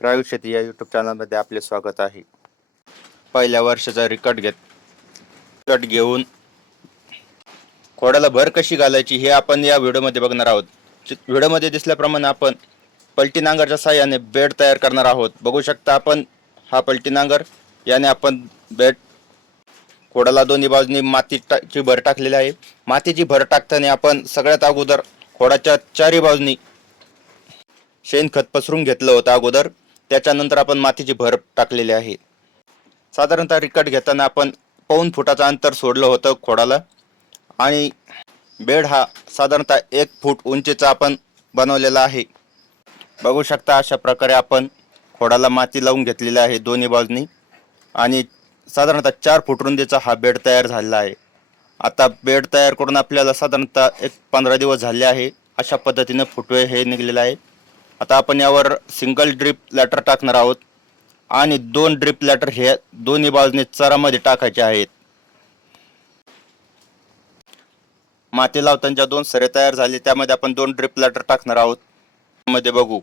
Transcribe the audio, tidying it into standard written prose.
रायू शेती या यूट्यूब चॅनलमध्ये आपले स्वागत आहे. पहिल्या वर्षाचा रिकट घेऊन खोडाला भर कशी घालायची हे आपण या व्हिडिओमध्ये बघणार आहोत. व्हिडिओमध्ये दिसल्याप्रमाणे आपण पलटी नांगरच्या साहाय्याने बेड तयार करणार आहोत. बघू शकता आपण हा पलटी नांगर, याने आपण बेड खोडाला दोन्ही बाजूनी मातीची भर टाकलेली आहे. मातीची भर टाकताना आपण सगळ्यात अगोदर खोडाच्या चारी बाजूनी शेणखत पसरून घेतलं होतं अगोदर, त्याच्यानंतर आपण मातीची भर टाकलेली आहे. साधारणतः रिकट घेताना आपण 1.5 फुटाचं अंतर सोडलं होतं खोडाला आणि बेड हा साधारणतः 1 फूट उंचीचा आपण बनवलेला आहे. बघू शकता अशा प्रकारे आपण खोडाला माती लावून घेतलेली आहे दोन्ही बाजूनी आणि साधारणतः 4 फूट रुंदीचा हा बेड तयार झालेला आहे. आता बेड तयार करून आपल्याला साधारणतः 15 दिवस झाले आहे. अशा पद्धतीने फुटवे हे निघलेले आहे. आता आपण यावर सिंगल ड्रिप लॅटर टाकणार आहोत आणि 2 ड्रिप लॅटर हे दोन्ही बाजूने चरामध्ये टाकायचे आहेत. माती लावताना ज्या 2 सरे तयार झाले त्यामध्ये आपण 2 ड्रिप लॅटर टाकणार आहोत. मध्ये बघू